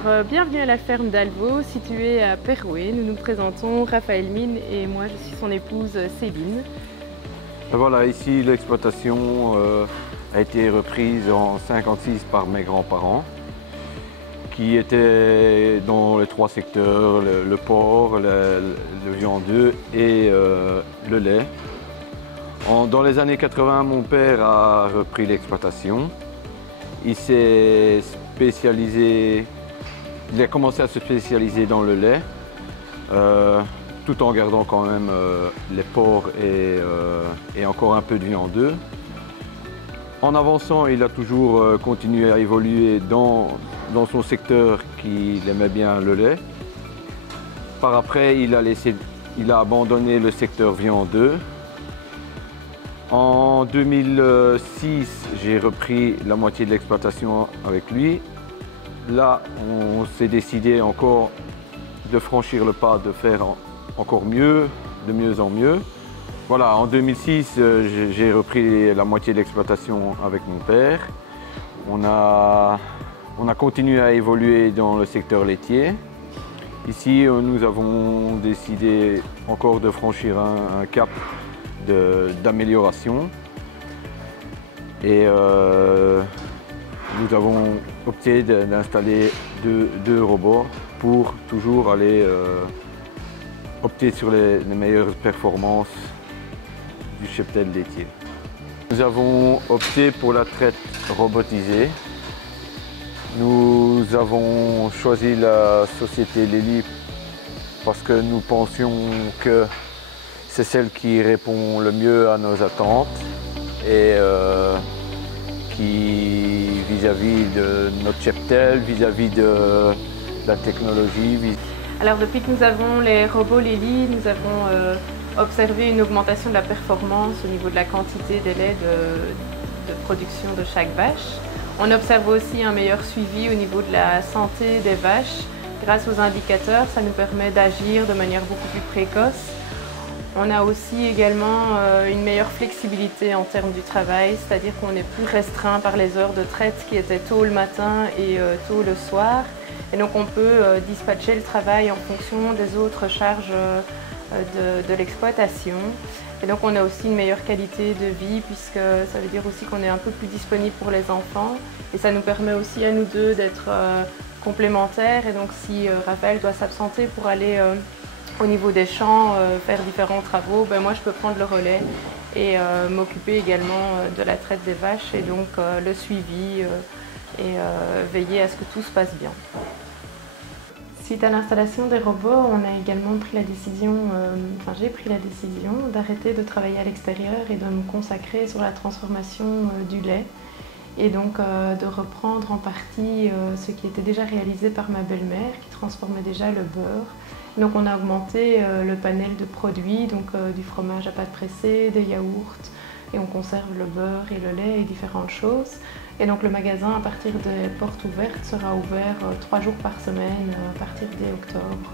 Bienvenue à la ferme d'Alvaux, située à Perouet. Nous nous présentons Raphaël Mine et moi je suis son épouse Céline. Voilà, ici l'exploitation a été reprise en 1956 par mes grands-parents qui étaient dans les trois secteurs, le porc, le viandeux et le lait. Dans les années 80, mon père a repris l'exploitation. Il s'est spécialisé, il a commencé à se spécialiser dans le lait, tout en gardant quand même les porcs et encore un peu de viandeux. En avançant, il a toujours continué à évoluer dans son secteur qu'il aimait bien le lait. Par après, il a abandonné le secteur viandeux. En 2006, j'ai repris la moitié de l'exploitation avec lui. Là, on s'est décidé encore de franchir le pas, de faire encore mieux, de mieux en mieux. Voilà, en 2006, j'ai repris la moitié de l'exploitation avec mon père. On a continué à évoluer dans le secteur laitier. Ici, nous avons décidé encore de franchir un cap d'amélioration. Et nous avons opté d'installer deux robots pour toujours aller opter sur les meilleures performances du cheptel laitier. Nous avons opté pour la traite robotisée. Nous avons choisi la société Lely parce que nous pensions que c'est celle qui répond le mieux à nos attentes et qui, vis-à-vis de notre cheptel, vis-à-vis de la technologie. Alors depuis que nous avons les robots Lely, nous avons observé une augmentation de la performance au niveau de la quantité des laits de production de chaque vache. On observe aussi un meilleur suivi au niveau de la santé des vaches. Grâce aux indicateurs, ça nous permet d'agir de manière beaucoup plus précoce. On a aussi également une meilleure flexibilité en termes du travail, c'est-à-dire qu'on est plus restreint par les heures de traite qui étaient tôt le matin et tôt le soir. Et donc on peut dispatcher le travail en fonction des autres charges de l'exploitation. Et donc on a aussi une meilleure qualité de vie puisque ça veut dire aussi qu'on est un peu plus disponible pour les enfants. Et ça nous permet aussi à nous deux d'être complémentaires. Et donc si Raphaël doit s'absenter pour aller au niveau des champs, faire différents travaux, ben moi je peux prendre le relais et m'occuper également de la traite des vaches et donc le suivi et veiller à ce que tout se passe bien. Suite à l'installation des robots, on a également pris la décision, j'ai pris la décision d'arrêter de travailler à l'extérieur et de me consacrer sur la transformation du lait et donc de reprendre en partie ce qui était déjà réalisé par ma belle-mère qui transformait déjà le beurre. Donc on a augmenté le panel de produits, donc du fromage à pâte pressée, des yaourts, et on conserve le beurre et le lait et différentes choses. Et donc le magasin, à partir des portes ouvertes, sera ouvert 3 jours par semaine à partir dès octobre.